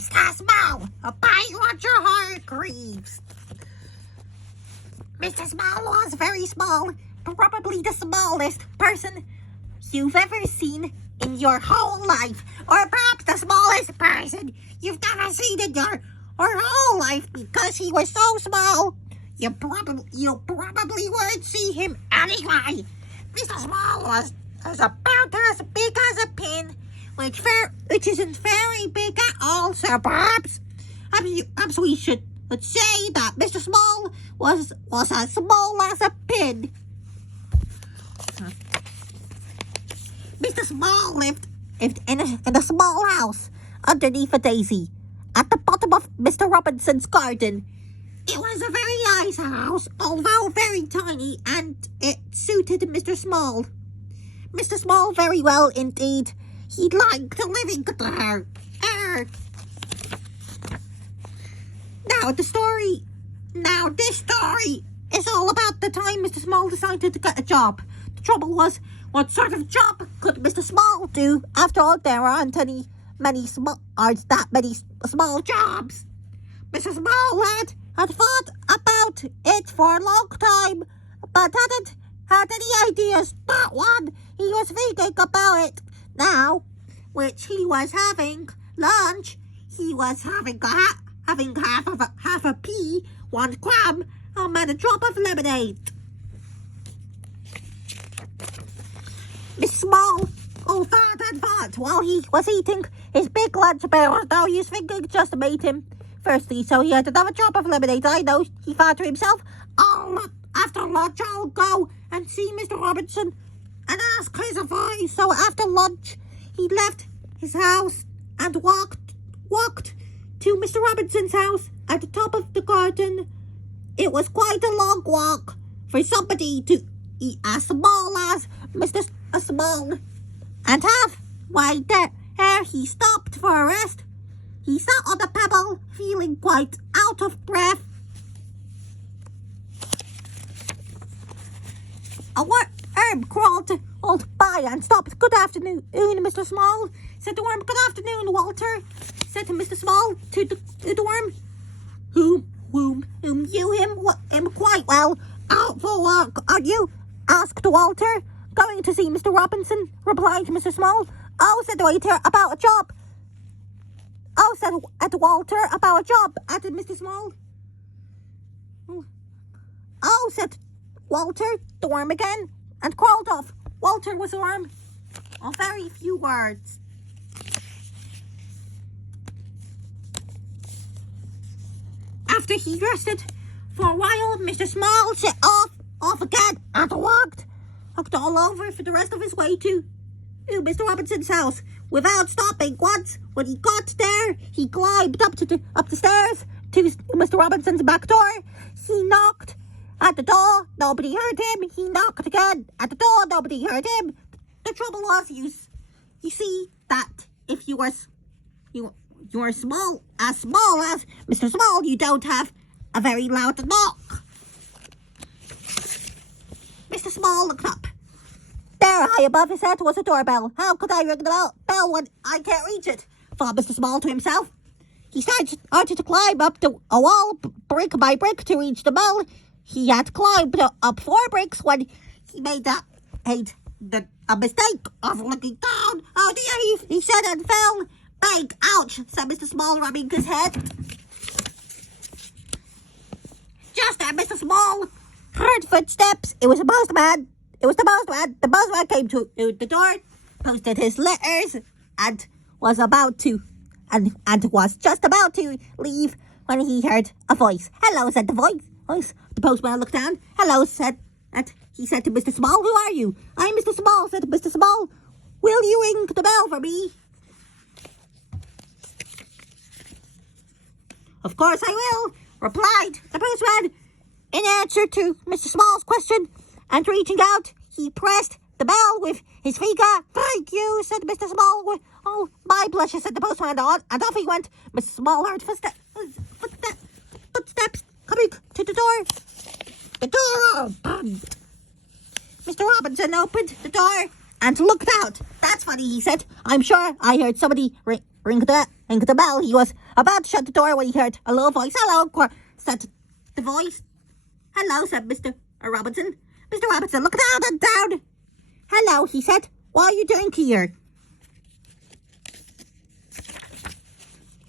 Mr. Small, buy what your heart grieves. Mr. Small was very small, probably the smallest person you've ever seen in your whole life, or perhaps the smallest person you've ever seen in your whole life, because he was so small. You probably wouldn't see him anyway. Mr. Small was about as big as a pin, which isn't very big at all, so perhaps we should say that Mr. Small was as small as a pin. Mr. Small lived in a small house underneath a daisy at the bottom of Mr. Robinson's garden. It was a very nice house, although very tiny, and it suited Mr. Small. Mr. Small very well indeed. He liked living there. This story is all about the time Mr. Small decided to get a job. The trouble was, what sort of job could Mr. Small do? After all, there aren't many small jobs. Mr. Small had thought about it for a long time, but hadn't had any ideas. Not one. He was thinking about it now, which he was having lunch. He was having half a pea, 1 crumb, and a drop of lemonade. Mr. Small thought while he was eating his big lunch about how his thinking just made him thirsty, so he had another drop of lemonade. I know, he thought to himself, after lunch I'll go and see Mr. Robinson and ask his advice. So after lunch, he left his house and walked to Mr. Robinson's house at the top of the garden. It was quite a long walk for somebody to eat as small as Mr. Small. And halfway there, he stopped for a rest. He sat on the pebble, feeling quite out of breath. A worm crawled by and stopped. "Good afternoon, Mr. Small," said the worm. "Good afternoon, Walter," said Mr. Small to the worm. Whom you him quite well. "Out for work, are you?" asked Walter. "Going to see Mr. Robinson," replied Mr. Small. "Oh," said the waiter, "about a job." "Oh," said Walter, "about a job," added Mr. Small. "Oh," said Walter, the worm again, and crawled off. Walter was a worm of very few words. After he rested for a while, Mr. Small set off again and walked all over for the rest of his way to Mr. Robinson's house without stopping once. When he got there, he climbed up the stairs to Mr. Robinson's back door. He knocked at the door. Nobody heard him. He knocked again at the door. Nobody heard him. The trouble was, you see that if you are small as Mr. Small, you don't have a very loud knock. Mr. Small looked up. There, high above his head, was a doorbell. "How could I ring the bell when I can't reach it?" thought Mr. Small to himself. He started to climb up a wall, brick by brick, to reach the bell. He had climbed up 4 bricks when he made a mistake of looking down. "Oh dear," he said, and fell. "Bang! Ouch!" said Mr. Small, rubbing his head. Just as Mr. Small heard footsteps, it was the postman. The postman came to the door, posted his letters, and was just about to leave when he heard a voice. "Hello," said the voice. The postman looked down. "Hello," he said to Mr. Small. "Who are you?" "I'm Mr. Small," said Mr. Small. "Will you ring the bell for me?" "Of course I will," replied the postman. In answer to Mr. Small's question, and reaching out, he pressed the bell with his finger. "Thank you," said Mr. Small. "Oh, my pleasure," said the postman, and off he went. Mr. Small heard footsteps coming to the door. The door opened. Mr. Robinson opened the door and looked out. That's funny, he said. I'm sure I heard somebody ring the bell. He was about to shut the door when he heard a low voice. Hello, said the voice. Hello, said Mr. Robinson. Mr. Robinson looked out and down. Hello, he said. What are you doing here?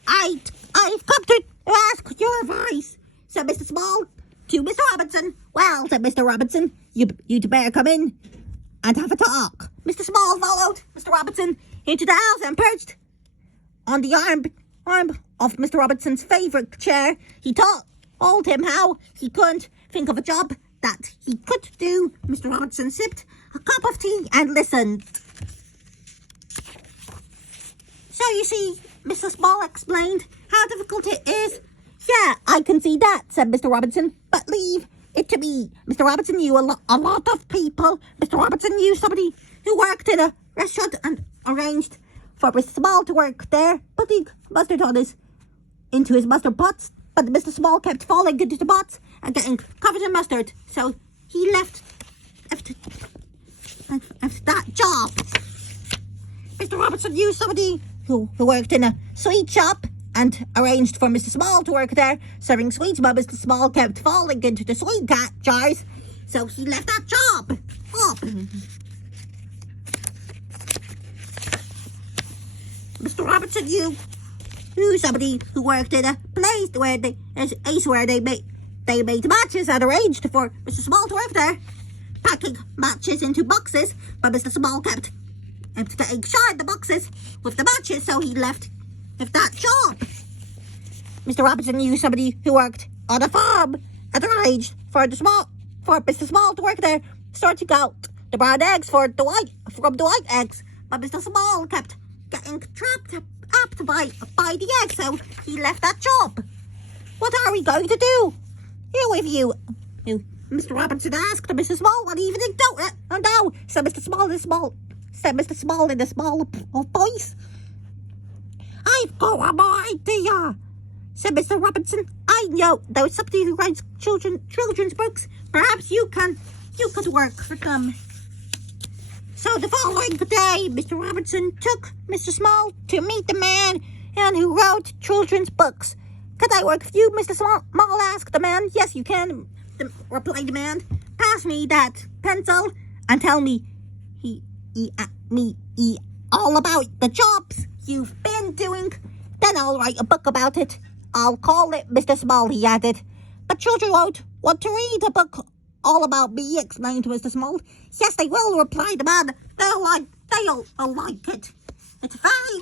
I've come to ask your advice, said Mr. Small to Mr. Robinson. Well, said Mr. Robinson, you'd better come in and have a talk. Mr. Small followed Mr. Robinson into the house and perched on the arm of Mr. Robinson's favourite chair. He told him how he couldn't think of a job that he could do. Mr. Robinson sipped a cup of tea and listened. So you see, Mr. Small explained how difficult it is. Yeah, I can see that, said Mr. Robinson, but leave it to me. Mr. Robinson knew a lot of people. Mr. Robinson knew somebody who worked in a restaurant and arranged for Mr. Small to work there, putting mustard into his mustard pots. But Mr. Small kept falling into the pots and getting covered in mustard, so he left that job. Mr. Robinson knew somebody who worked in a sweet shop and arranged for Mr. Small to work there, serving sweets, but Mr. Small kept falling into the sweet jars, so he left that job. Mr. Robinson knew somebody who worked in a place where they made matches and arranged for Mr. Small to work there, packing matches into boxes, but Mr. Small kept getting shot in the boxes with the matches, so he left that job. Mr. Robinson knew somebody who worked on a farm and arranged for Mr. Small to work there, sorting out the brown eggs from the white eggs, but Mr. Small kept getting trapped up by the eggs, so he left that job. What are we going to do? With you? Mr. Robinson asked Mr. Small one evening. Oh no, said Mr. Small in a small voice. I've got an idea, said Mr. Robinson. I know there's somebody who writes children's books. Perhaps you could work for them. So the following day, Mr. Robinson took Mr. Small to meet the man who wrote children's books. Could I work for you, Mr. Small? Asked the man. Yes, you can, replied the man. Pass me that pencil and tell me all about the jobs you've been doing. Then I'll write a book about it. I'll call it Mr. Small, he added. But children won't want to read a book all about me, explained Mr. Small. Yes, they will, replied the man. They'll like it. It's very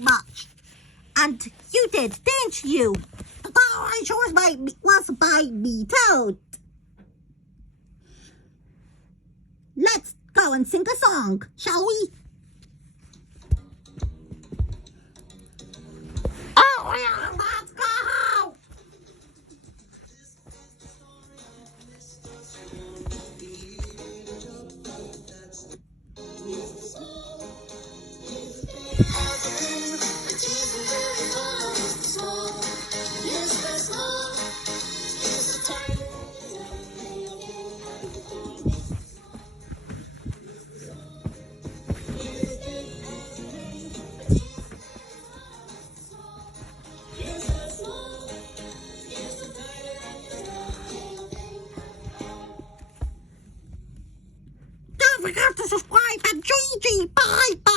much. And you did, didn't you? The narration was by me told. Let's go and sing a song, shall we? Oh yeah, let's go! Don't forget to subscribe and GG. Bye.